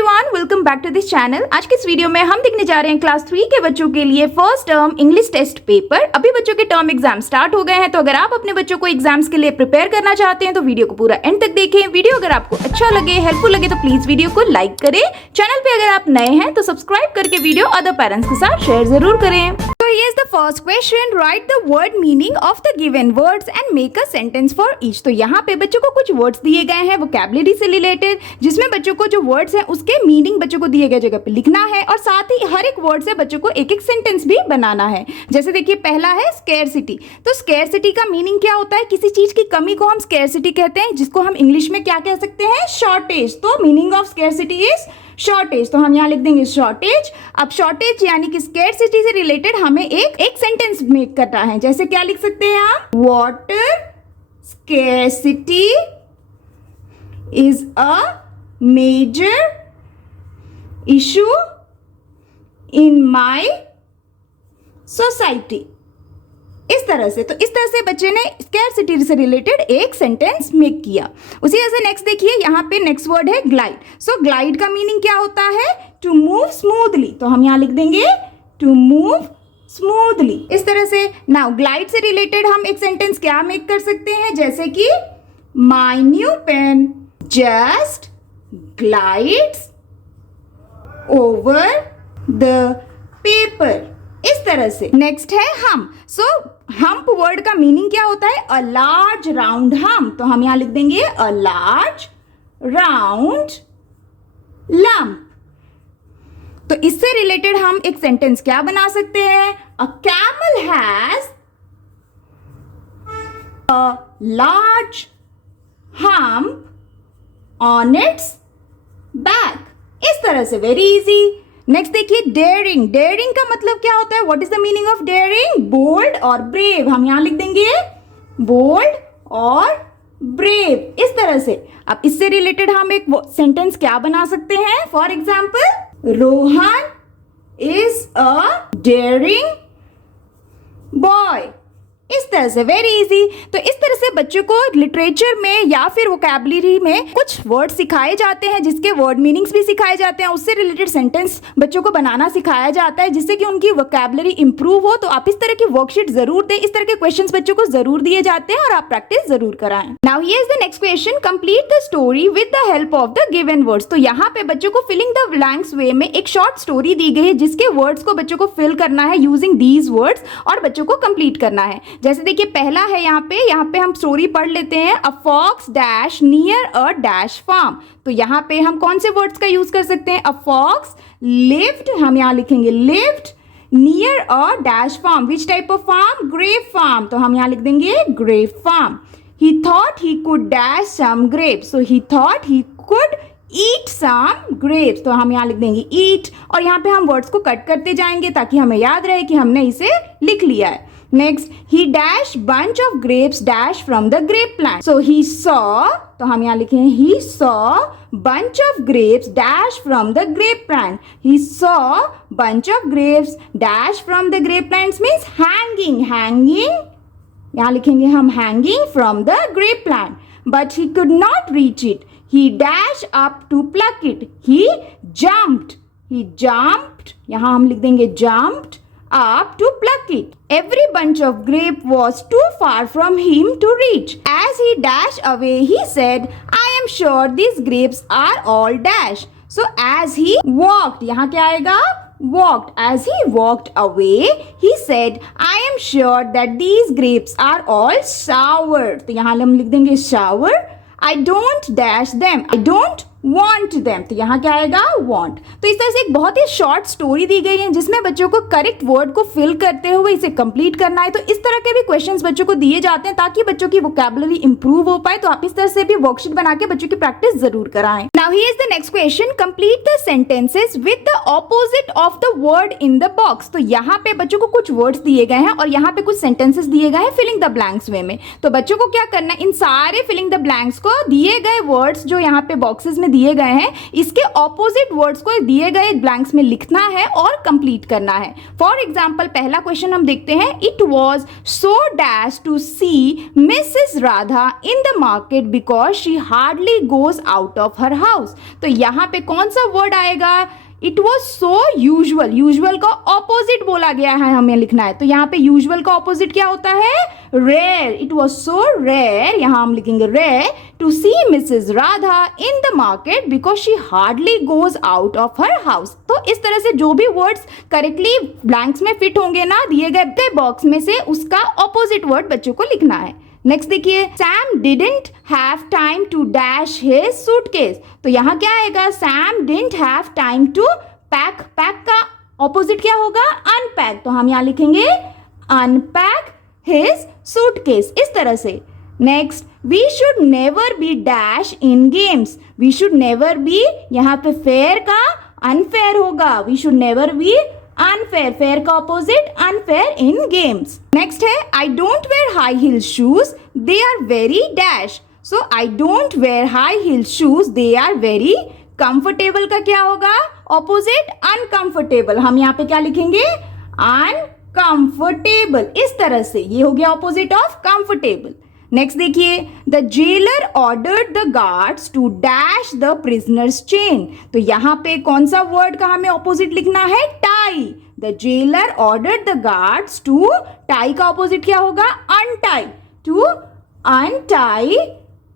Everyone, welcome back to this channel. आज के इस वीडियो में हम देखने जा रहे हैं क्लास 3 के बच्चों के लिए first term English test paper. अभी बच्चों के टर्म एग्जाम स्टार्ट हो गए हैं, तो अगर आप अपने बच्चों को एग्जाम्स के लिए प्रिपेयर करना चाहते हैं तो वीडियो को पूरा एंड तक देखें। वीडियो अगर आपको अच्छा लगे, हेल्पफुल लगे तो प्लीज वीडियो को लाइक करें। चैनल पे अगर आप नए हैं तो सब्सक्राइब करके वीडियो अदर पेरेंट्स के साथ शेयर जरूर करें। So here's the first question. Write the word meaning of the given words and make a sentence for each. तो यहाँ पे बच्चों को कुछ वर्ड्स दिए गए हैं वोकैबुलरी से रिलेटेड, जिसमें बच्चों को जो वर्ड्स हैं उसके मीनिंग बच्चों को दिए गए जगह पे लिखना है और साथ ही हर एक वर्ड से बच्चों को एक एक सेंटेंस भी बनाना है। जैसे देखिए, पहला है स्केरसिटी। तो स्केरसिटी का मीनिंग क्या होता है? किसी चीज की कमी को हम स्केरसिटी कहते हैं, जिसको हम इंग्लिश में क्या कह सकते हैं? शॉर्टेज। तो meaning of scarcity is shortage. तो हम यहाँ लिख देंगे शॉर्टेज। अब शॉर्टेज यानी कि स्केरसिटी से रिलेटेड हमें एक सेंटेंस मेक करना है। जैसे क्या लिख सकते हैं आप? Water scarcity is a major issue in my society. इस तरह से बच्चे ने स्केरसिटी से रिलेटेड एक सेंटेंस मेक किया। उसी तरह से नेक्स्ट देखिए, यहाँ पे नेक्स्ट वर्ड है ग्लाइड। सो ग्लाइड का मीनिंग क्या होता है? To move smoothly. तो हम यहाँ लिख देंगे टू मूव स्मूथली। इस तरह से नाउ ग्लाइड से रिलेटेड हम एक सेंटेंस क्या मेक कर सकते हैं? जैसे कि my new pen just glides over the paper. इस तरह से नेक्स्ट है हम। सो हम्प वर्ड का मीनिंग क्या होता है? A large round hump. तो हम यहां लिख देंगे अ लार्ज राउंड लंप। तो इससे रिलेटेड हम एक सेंटेंस क्या बना सकते हैं? A camel has a large hump on its back. इस तरह से वेरी इजी। नेक्स्ट देखिए, डेयरिंग। डेयरिंग का मतलब क्या होता है? What is the meaning of daring? Bold और ब्रेव। हम यहां लिख देंगे बोल्ड और ब्रेव। इस तरह से अब इससे रिलेटेड हम एक सेंटेंस क्या बना सकते हैं? For example, Rohan is a dairying boy. इस तरह से वेरी इजी। तो इस तरह से बच्चों को लिटरेचर में या फिर वोकैबुलरी में कुछ वर्ड सिखाए जाते हैं, जिसके वर्ड मीनिंग्स भी सिखाए जाते हैं। उससे रिलेटेड सेंटेंस बच्चों को बनाना सिखाया जाता है, जिससे कि उनकी वोकैबुलरी इंप्रूव हो। तो आप इस तरह की वर्कशीट जरूर दें। इस तरह के क्वेश्चंस बच्चों को जरूर दिए जाते हैं और आप प्रैक्टिस जरूर कराएं। Now here is the next question. Complete the story with the help of the given words. तो यहाँ पे बच्चों को फिलिंग द ब्लैंक्स वे में एक शॉर्ट स्टोरी दी गई है, जिसके वर्ड्स को बच्चों को फिल करना है यूजिंग दीज वर्ड्स और बच्चों को कंप्लीट करना है। जैसे देखिए, पहला है यहाँ पे हम स्टोरी पढ़ लेते हैं। A fox dash near a dash farm. तो यहाँ पे हम कौन से वर्ड्स का यूज कर सकते हैं? अ फॉक्स लिव्ड, हम यहाँ लिखेंगे lived near a dash farm. Which type of farm? Grape farm. तो हम यहाँ लिख देंगे grape farm. He thought he could dash some grapes. So he thought he could eat some grapes. तो हम यहाँ लिख देंगे ईट, और यहाँ पे हम वर्ड्स को कट करते जाएंगे ताकि हमें याद रहे कि हमने इसे लिख लिया है। Next, he dash bunch of grapes dash from the grape plant. So he saw, तो हम यहाँ लिखे हैं he saw bunch of grapes dash from the grape plant. He saw bunch of grapes dash from the grape plants means hanging. Hanging, यहाँ लिखेंगे हम hanging from the grape plant. But he could not reach it. He dashed up to pluck it. He jumped. He jumped, यहाँ हम लिख देंगे jumped up to pluck it. Every bunch of grape was too far from him to reach. As he dashed away, he said, I am sure these grapes are all dash. So as he walked, यहाँ क्या आएगा? Walked. As he walked away, he said, I am sure that these grapes are all sour. तो यहाँ हम लिख देंगे sour. I don't dash them. I don't want them. तो यहाँ क्या आएगा? want. तो इस तरह से एक बहुत ही शॉर्ट स्टोरी दी गई है, जिसमें बच्चों को करेक्ट वर्ड को फिल करते हुए इसे कंप्लीट करना है। तो इस तरह के भी क्वेश्चंस बच्चों को दिए जाते हैं ताकि बच्चों की वोकैबुलरी इंप्रूव हो पाए। तो आप इस तरह से भी वर्कशीट बना के बच्चों की प्रैक्टिस जरूर कराएं। Now here is the next question. Complete the sentences with the opposite of the word in the box. तो यहाँ पे बच्चों को कुछ वर्ड्स दिए गए हैं और यहाँ पे कुछ सेंटेंसेस दिए गए हैं फिलिंग द ब्लैंक्स वे में। तो बच्चों को क्या करना है? इन सारे फिलिंग द ब्लैंक्स को दिए गए वर्ड्स जो यहाँ पे बॉक्सेस में में दिए गए हैं, इसके ऑपोजिट वर्ड्स को दिए गए ब्लैंक्स में लिखना है और कंप्लीट करना है। फॉर एग्जाम्पल पहला क्वेश्चन हम देखते हैं, it was so dash to see Mrs Radha in the market because she hardly goes out of her house. तो यहाँ पे कौन सा वर्ड आएगा? It was so usual, usual का ऑपोजिट बोला गया है, हमें लिखना है। तो यहाँ पे यूजुअल का ऑपोजिट क्या होता है? Rare. It was so rare, यहाँ हम लिखेंगे rare to see Mrs Radha in the market because she hardly goes out of her house. तो इस तरह से जो भी वर्ड्स करेक्टली ब्लैंक्स में फिट होंगे ना दिए गए बॉक्स में से, उसका ऑपोजिट वर्ड बच्चों को लिखना है। नेक्स्ट देखिए, Sam didn't have time to dash his suitcase. तो यहाँ क्या आएगा? Sam didn't have time to pack. Pack का ऑपोजिट क्या होगा? अनपैक। तो हम यहाँ लिखेंगे अनपैक हिज सूटकेस, इस तरह से। Next, we should never be dash in games. We should never be, यहाँ पे फेयर का अनफेयर होगा। We should never be unfair, fair का opposite unfair in games. Next है, I don't wear high heel shoes, they are very dash. So I don't wear high heel shoes, they are very comfortable का क्या होगा? Opposite uncomfortable. हम यहाँ पे क्या लिखेंगे? अनकंफर्टेबल, इस तरह से। ये हो गया ऑपोजिट ऑफ कंफर्टेबल। नेक्स्ट देखिए, the jailer ordered the guards to dash the prisoners chain. तो यहाँ पे कौन सा वर्ड का हमें ऑपोजिट लिखना है? Tie. The jailer ordered the guards to, tie का ऑपोजिट क्या होगा? Untie. To untie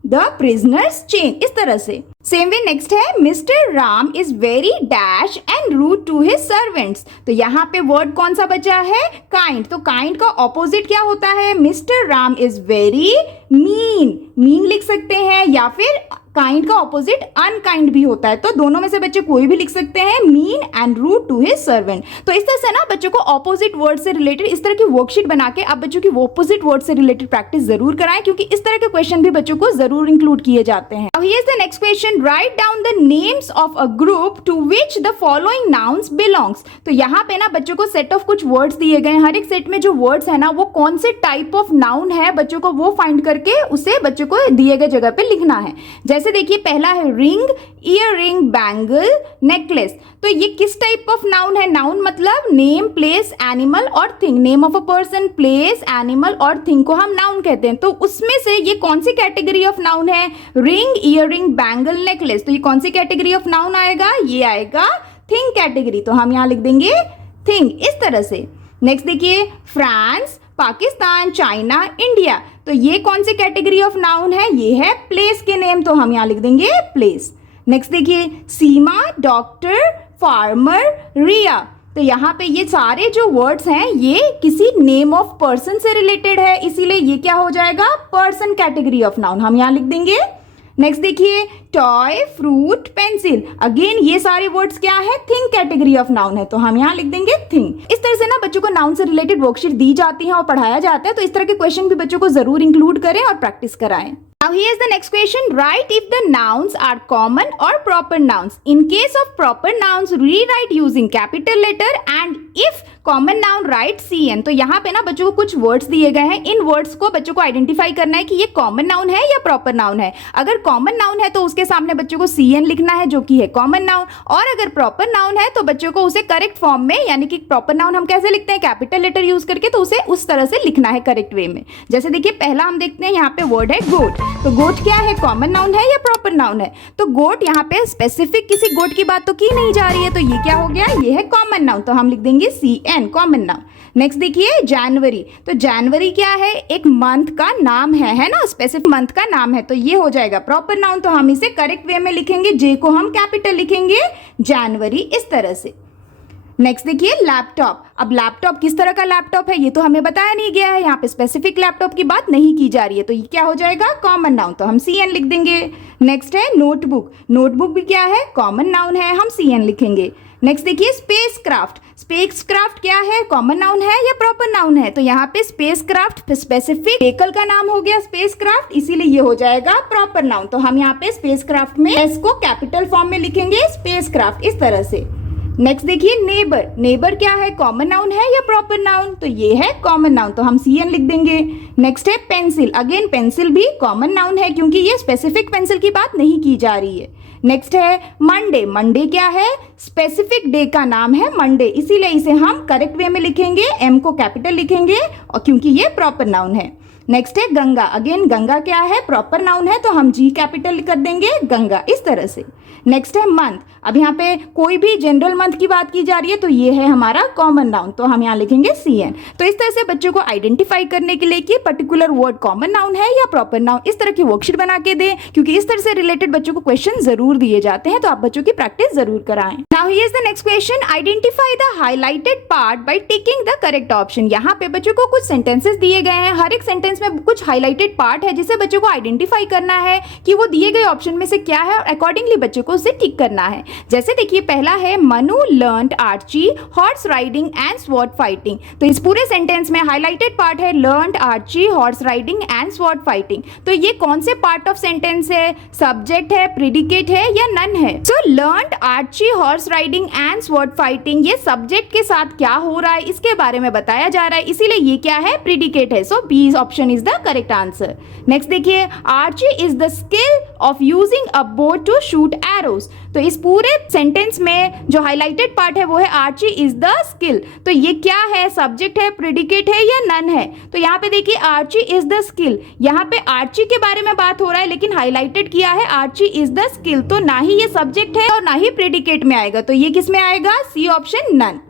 the prisoners chain, इस तरह से। सेम वे नेक्स्ट है, mister Ram is very dash and rude to his servants. तो यहाँ पे वर्ड कौन सा बचा है? काइंड। तो काइंड का ऑपोजिट क्या होता है? Mister Ram is very mean. Mean लिख सकते हैं, या फिर काइंड का ऑपोजिट अनकाइंड भी होता है। तो दोनों में से बच्चे कोई भी लिख सकते हैं, mean and rude to his servant. तो इस तरह से ना बच्चों को ऑपोजिट वर्ड से रिलेटेड इस तरह की वर्कशीट बना के आप बच्चों की ऑपोजिट वर्ड से रिलेटेड प्रैक्टिस जरूर कराएं, क्योंकि इस तरह के क्वेश्चन भी बच्चों को जरूर इंक्लूड किए जाते हैं। Here is the next question, write down the names of a group to which the following nouns belongs. तो यहाँ पे ना बच्चों को सेट ऑफ कुछ वर्ड्स दिए गए हैं, हर एक सेट में जो वर्ड्स है ना वो कौन से टाइप ऑफ नाउन है बच्चों को वो फाइंड करके उसे बच्चों को दिए गए जगह पे लिखना है। जैसे देखिए पहला है ring, ear ring, bangle, necklace. तो ये किस टाइप ऑफ नाउन है? नाउन मतलब नेम, प्लेस, एनिमल और thing. Name of a person, place, animal और थिंग को हम नाउन कहते हैं। तो उसमें से ये कौन सी कैटेगरी ऑफ नाउन है? Ring, ear ring, bangle, necklace. तो ये कौन सी कैटेगरी ऑफ नाउन आएगा? ये आएगा थिंग कैटेगरी। तो हम यहाँ लिख देंगे थिंग, इस तरह से। नेक्स्ट देखिए, फ्रांस, पाकिस्तान, चाइना, इंडिया। तो ये कौन सी कैटेगरी ऑफ नाउन है? ये है प्लेस के नेम। तो हम यहाँ लिख देंगे प्लेस। नेक्स्ट देखिए, सीमा, डॉक्टर, फार्मर, रिया। तो यहाँ पे ये सारे जो वर्ड्स हैं ये किसी नेम ऑफ पर्सन से रिलेटेड है, इसीलिए ये क्या हो जाएगा? Person category of noun. हम यहाँ लिख देंगे। नेक्स्ट देखिए, टॉय, फ्रूट, पेंसिल। अगेन ये सारे वर्ड्स क्या है? थिंग कैटेगरी ऑफ नाउन है। तो हम यहाँ लिख देंगे थिंग। इस तरह से ना बच्चों को नाउन से रिलेटेड वर्कशीट दी जाती है और पढ़ाया जाता है। तो इस तरह के क्वेश्चन भी बच्चों को जरूर इंक्लूड करें और प्रैक्टिस कराएं। Now here is the next question. Write if the nouns are common or proper nouns. In case of proper nouns, rewrite using capital letter, and if common noun, write CN. तो यहाँ पे ना बच्चों को कुछ words दिए गए हैं, इन वर्ड्स को बच्चों को आइडेंटिफाई करना है कि ये कॉमन नाउन है या प्रॉपर नाउन है। अगर कॉमन नाउन है तो उसके सामने बच्चों को CN लिखना है जो कि है कॉमन नाउन, और अगर प्रॉपर नाउन है तो बच्चों को उसे करेक्ट फॉर्म में, यानी कि प्रॉपर नाउन हम कैसे लिखते हैं? कैपिटल लेटर यूज करके, तो उसे उस तरह से लिखना है करेक्ट वे में। जैसे देखिए पहला हम देखते हैं, यहाँ पे वर्ड है गोट। तो गोट क्या है? कॉमन नाउन है या प्रॉपर नाउन है? तो गोट यहाँ पे स्पेसिफिक किसी गोट की बात तो की नहीं जा रही है, तो ये क्या हो गया? ये है कॉमन नाउन। तो हम लिख देंगे CN, कॉमन नाउन। नेक्स्ट देखिए जनवरी। तो जनवरी क्या है? एक मंथ का नाम है ना, स्पेसिफिक मंथ का नाम है। तो ये हो जाएगा प्रॉपर नाउन। तो हम इसे करेक्ट वे में लिखेंगे, जे को हम कैपिटल लिखेंगे, जनवरी, इस तरह से। नेक्स्ट देखिए लैपटॉप। अब लैपटॉप किस तरह का लैपटॉप है ये तो हमें बताया नहीं गया है, यहाँ पे स्पेसिफिक लैपटॉप की बात नहीं की जा रही है। तो ये क्या हो जाएगा? Common noun. तो हम CN लिख देंगे। नेक्स्ट है नोटबुक। नोटबुक भी क्या है? कॉमन नाउन है, हम CN लिखेंगे। नेक्स्ट देखिए स्पेस क्राफ्ट। स्पेस क्राफ्ट क्या है? कॉमन नाउन है या प्रॉपर नाउन है? तो यहाँ पे स्पेस क्राफ्ट स्पेसिफिक व्हीकल का नाम हो गया स्पेस क्राफ्ट, इसीलिए ये हो जाएगा प्रॉपर नाउन। तो हम यहाँ पे स्पेस क्राफ्ट में S को कैपिटल फॉर्म में लिखेंगे, स्पेस क्राफ्ट, इस तरह से। नेक्स्ट देखिए नेबर। नेबर क्या है? कॉमन नाउन है या प्रॉपर नाउन? तो ये है कॉमन नाउन। तो हम CN लिख देंगे। नेक्स्ट है पेंसिल। अगेन पेंसिल भी कॉमन नाउन है क्योंकि ये स्पेसिफिक पेंसिल की बात नहीं की जा रही है। नेक्स्ट है मंडे, मंडे क्या है, स्पेसिफिक डे का नाम है मंडे, इसीलिए इसे हम करेक्ट वे में लिखेंगे, एम को कैपिटल लिखेंगे और क्योंकि ये प्रॉपर नाउन है। नेक्स्ट है गंगा, अगेन गंगा क्या है, प्रॉपर नाउन है तो हम जी कैपिटल कर देंगे गंगा, इस तरह से। नेक्स्ट है मंथ, अब यहाँ पे कोई भी जनरल मंथ की बात की जा रही है तो ये है हमारा कॉमन नाउन, तो हम यहाँ लिखेंगे CN। तो इस तरह से बच्चों को आइडेंटिफाई करने के लिए कि पर्टिकुलर वर्ड कॉमन नाउन है या प्रॉपर नाउन, इस तरह की वर्कशीट बना के दें, क्योंकि इस तरह से रिलेटेड बच्चों को क्वेश्चन जरूर दिए जाते हैं, तो आप बच्चों की प्रैक्टिस जरूर कराएं। Now here is the next question, identify the highlighted part by ticking the correct option. यहाँ पे बच्चों को कुछ सेंटेंसेस दिए गए हैं, हर एक सेंटेंस में कुछ हाईलाइटेड पार्ट है जिसे बच्चों को आइडेंटिफाई करना है कि वो दिए गए ऑप्शन में से क्या है और अकॉर्डिंगली बच्चों को उसे टिक करना है। जैसे देखिए पहला है Manu learned archery horse riding and sword fighting, तो इस पूरे सेंटेंस में हाईलाइटेड पार्ट है learned archery horse riding and sword fighting. तो ये कौन से पार्ट ऑफ सेंटेंस है, सब्जेक्ट है, प्रेडिकेट है या नन है? So learned archery horse riding and sword fighting, ये सब्जेक्ट के साथ क्या हो रहा है इसके बारे में बताया जा रहा है, इसीलिए ये क्या है, प्रेडिकेट है। So B option is the correct answer. Next देखिए archery is the skill of using a bow to shoot arrows, तो इस पूरे सेंटेंस में जो हाईलाइटेड पार्ट है वो है आर्ची इज द स्किल, तो ये क्या है, सब्जेक्ट है, प्रेडिकेट है या नन है? तो यहाँ पे देखिए आर्ची इज द स्किल, यहाँ पे आर्ची के बारे में बात हो रहा है लेकिन हाईलाइटेड किया है आर्ची इज द स्किल, तो ना ही ये सब्जेक्ट है और ना ही प्रेडिकेट में आएगा, तो ये किस में आएगा, सी ऑप्शन नन।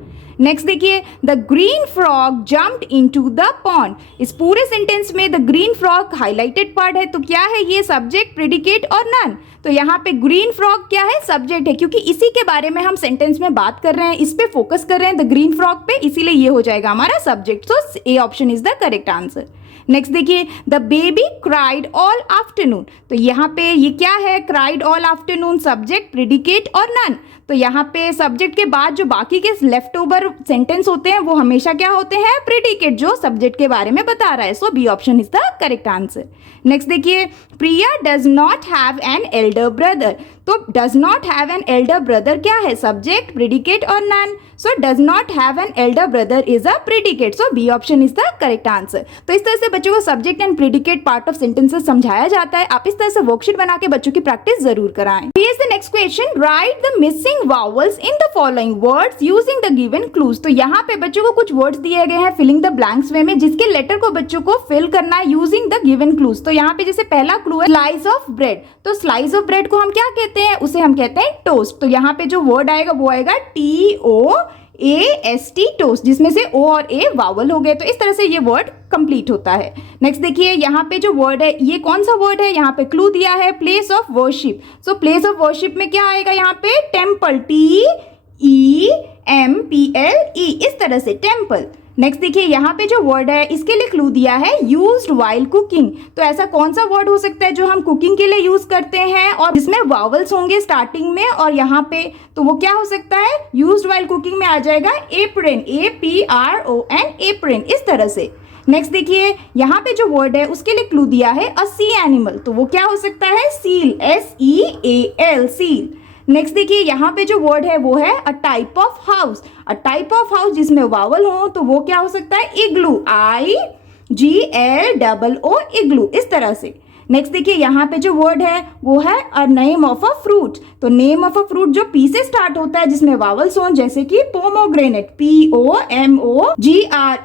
नेक्स्ट देखिए the green frog jumped into the pond, इस पूरे सेंटेंस में the green frog highlighted part है, तो क्या है ये, सब्जेक्ट, प्रेडिकेट और नन? तो यहाँ पे ग्रीन फ्रॉग क्या है, सब्जेक्ट है, क्योंकि इसी के बारे में हम सेंटेंस में बात कर रहे हैं, इस पे फोकस कर रहे हैं द ग्रीन फ्रॉग पे, इसीलिए ये हो जाएगा हमारा subject, so A option is the correct answer. Next देखिए the baby cried all afternoon, तो यहाँ पे ये क्या है, cried all afternoon, subject, predicate और नन? तो यहाँ पे सब्जेक्ट के बाद जो बाकी के लेफ्ट ओवर सेंटेंस होते हैं वो हमेशा क्या होते हैं, प्रेडिकेट, जो सब्जेक्ट के बारे में बता रहा है, so B option is the correct answer. Next देखिए Priya does not have an elder brother, तो does not have an elder brother क्या है, सब्जेक्ट, प्रेडिकेट और none? So does not have an elder brother is a predicate, so B option is the correct answer. तो इस तरह से बच्चों को subject and predicate part of sentences समझाया जाता है, आप इस तरह से वर्कशीट बना के बच्चों की प्रैक्टिस जरूर कराएं। Here is the next question, right the missing vowels in the following words using the given clues, तो यहाँ पे बच्चों को कुछ वर्ड्स दिए गए हैं फिलिंग द ब्लैंक्स वे में, जिसके लेटर को बच्चों को फिल करना है यूजिंग द गिवन क्लूज। तो यहाँ पे जैसे पहला क्लू है स्लाइस ऑफ ब्रेड, तो स्लाइस ऑफ ब्रेड को हम क्या कहते हैं, उसे हम कहते हैं टोस्ट, तो यहाँ पे जो वर्ड आएगा वो आएगा TOAST टोस्ट, जिसमें से O और A वावल हो गए, तो इस तरह से ये वर्ड कंप्लीट होता है। नेक्स्ट देखिए यहाँ पे जो वर्ड है ये कौन सा वर्ड है, यहाँ पे क्लू दिया है place of worship, so place of worship में क्या आएगा, यहाँ पे टेम्पल, TEMPLE, इस तरह से टेम्पल। नेक्स्ट देखिए यहाँ पे जो वर्ड है इसके लिए क्लू दिया है यूज्ड व्हाइल कुकिंग, तो ऐसा कौन सा वर्ड हो सकता है जो हम कुकिंग के लिए यूज करते हैं और जिसमें वावल्स होंगे स्टार्टिंग में और यहाँ पे, तो वो क्या हो सकता है, यूज्ड व्हाइल कुकिंग में आ जाएगा एप्रिन, APRON, एप्रिन, इस तरह से। नेक्स्ट देखिए यहाँ पे जो वर्ड है उसके लिए क्लू दिया है अ सी एनिमल, तो वो क्या हो सकता है, सील, SEAL, सील। नेक्स्ट देखिए यहाँ पे जो वर्ड है वो है a type of house, a type of house जिसमें वावल हो, तो वो क्या हो सकता है, इग्लू, IGLOO, इग्लू, इस तरह से। नेक्स्ट देखिए यहाँ पे जो वर्ड है वो है a name of a fruit, तो नेम ऑफ अ फ्रूट जो पी से स्टार्ट होता है जिसमें वावल्स हो, जैसे कि पोमोग्रेनेट, POMOGRANATE,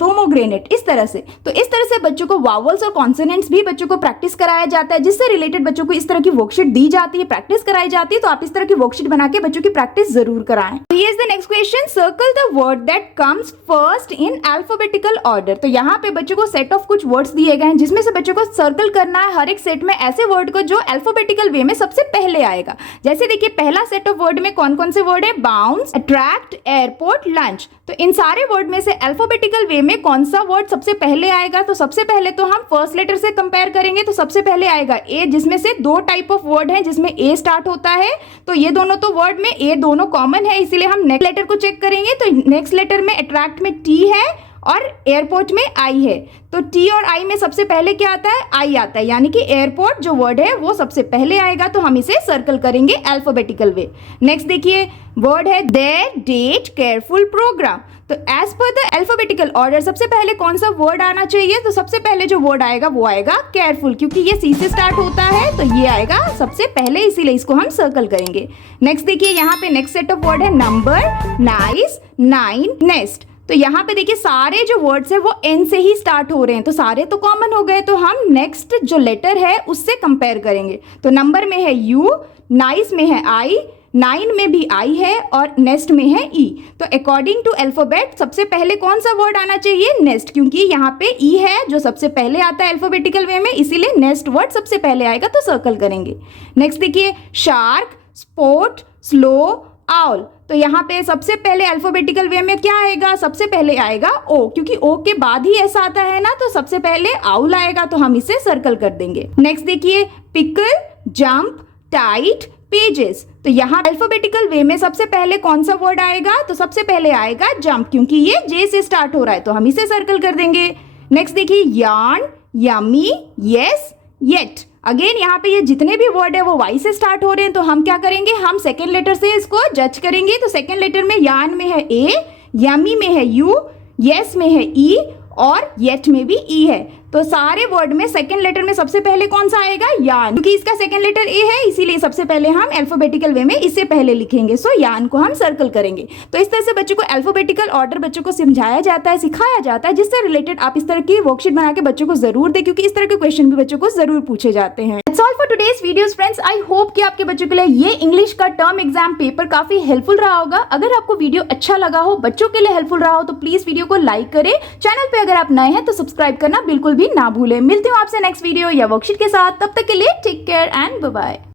पोमोग्रेनेट, इस तरह से। तो इस तरह से बच्चों को वावल्स और कॉन्सोनेंट्स भी बच्चों को प्रैक्टिस कराया जाता है, जिससे रिलेटेड बच्चों को इस तरह की वर्कशीट दी जाती है, प्रैक्टिस कराई जाती है, तो आप इस तरह की वर्कशीट बना के बच्चों की प्रैक्टिस जरूर कराएं। Here is the next question, circle the word that comes first in alphabetical order, तो यहाँ पे बच्चों को सेट ऑफ कुछ वर्ड्स दिए गए हैं जिसमें से बच्चों को सर्कल करना है हर एक सेट में ऐसे वर्ड को जो अल्फाबेटिकल वे में सबसे पहले आएगा। जैसे देखिए पहला सेट ऑफ वर्ड में कौन कौन से वर्ड है, बाउंस, अट्रैक्ट, एयरपोर्ट, लंच, तो इन सारे वर्ड में से अल्फाबेटिकल वे में कौन सा वर्ड सबसे पहले आएगा, तो सबसे पहले तो हम फर्स्ट लेटर से कंपेयर करेंगे, तो सबसे पहले आएगा ए, जिसमें से दो टाइप ऑफ वर्ड है जिसमें ए स्टार्ट होता है, तो ये दोनों तो वर्ड में ए दोनों कॉमन है, इसीलिए हम नेक्स्ट लेटर को चेक करेंगे, तो नेक्स्ट लेटर में अट्रैक्ट में टी है और एयरपोर्ट में आई है, तो टी और आई में सबसे पहले क्या आता है, आई आता है, यानी कि एयरपोर्ट जो वर्ड है वो सबसे पहले आएगा, तो हम इसे सर्कल करेंगे अल्फाबेटिकल वे। नेक्स्ट देखिए वर्ड है देयर डेट केयरफुल प्रोग्राम, तो as per the alphabetical order सबसे पहले कौन सा वर्ड आना चाहिए, तो सबसे पहले जो वर्ड आएगा वो आएगा केयरफुल, क्योंकि ये सी से स्टार्ट होता है तो ये आएगा सबसे पहले, इसीलिए इसको हम सर्कल करेंगे। नेक्स्ट देखिए यहाँ पे नेक्स्ट सेट ऑफ वर्ड है नंबर, नाइस, नाइन, नेस्ट, तो यहाँ पे देखिए सारे जो वर्ड्स है वो एन से ही स्टार्ट हो रहे हैं, तो सारे तो कॉमन हो गए, तो हम नेक्स्ट जो लेटर है उससे कंपेयर करेंगे। तो नंबर में है यू, नाइस में है आई, नाइन में भी आई है और नेस्ट में है ई, तो अकॉर्डिंग टू अल्फाबेट सबसे पहले कौन सा वर्ड आना चाहिए, नेस्ट, क्योंकि यहाँ पे ई है जो सबसे पहले आता है अल्फाबेटिकल वे में, इसीलिए नेस्ट वर्ड सबसे पहले आएगा, तो सर्कल करेंगे। नेक्स्ट देखिए शार्क, स्पोर्ट, स्लो, आउल, तो यहाँ पे सबसे पहले अल्फाबेटिकल वे में क्या आएगा, सबसे पहले आएगा ओ, क्योंकि ओ के बाद ही ऐसा आता है ना, तो सबसे पहले आउल आएगा, तो हम इसे सर्कल कर देंगे। नेक्स्ट देखिए पिकल, जंप, टाइट, पेजेस, तो यहाँ अल्फाबेटिकल वे में सबसे पहले कौन सा वर्ड आएगा, तो सबसे पहले आएगा जंप, क्योंकि ये जे से स्टार्ट हो रहा है, तो हम इसे सर्कल कर देंगे। नेक्स्ट देखिए yarn, yummy, yes, yet, again यहाँ पे ये जितने भी वर्ड है वो वाई से स्टार्ट हो रहे हैं, तो हम क्या करेंगे, हम सेकेंड लेटर से इसको जज करेंगे, तो सेकेंड लेटर में यार्न में है ए, यमी में है यू, यस में है ई और येट में भी ई है, तो सारे वर्ड में सेकंड लेटर में सबसे पहले कौन सा आएगा, यान, क्योंकि इसका सेकंड लेटर ए है इसीलिए सबसे पहले हम अल्फाबेटिकल वे में इससे पहले लिखेंगे, सो यान को हम सर्कल करेंगे। तो इस तरह से बच्चों को अल्फाबेटिकल ऑर्डर बच्चों को समझाया जाता है, सिखाया जाता है, जिससे रिलेटेड आप इस तरह की वर्कशीट बना के बच्चों को जरूर दें, क्योंकि इस तरह के क्वेश्चन भी बच्चों को जरूर पूछे जाते हैं। That's all for today's videos friends, I hope कि आपके बच्चों के लिए ये इंग्लिश का टर्म एग्जाम पेपर काफी हेल्पफुल रहा होगा। अगर आपको वीडियो अच्छा लगा हो, बच्चों के लिए हेल्पफुल रहा हो, तो प्लीज वीडियो को लाइक करें, चैनल पे अगर आप नए हैं तो सब्सक्राइब करना बिल्कुल भी ना भूलें। मिलती हूँ आपसे नेक्स्ट वीडियो या वर्कशीट के साथ, तब तक के लिए take care and bye bye.